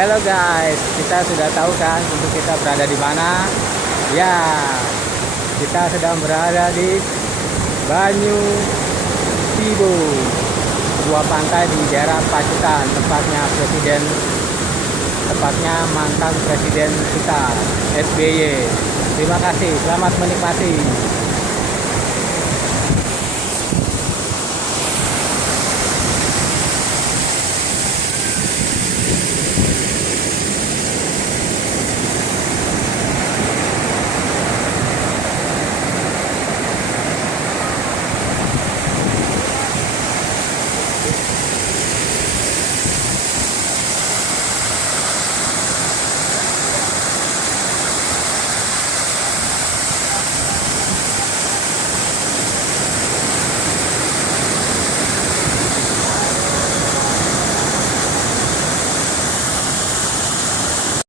Halo guys, kita sudah tahu kan untuk kita berada di mana? Ya, kita sedang berada di Banyu Tibo, sebuah pantai di daerah Pacitan, tepatnya mantan presiden kita, SBY. Terima kasih, selamat menikmati.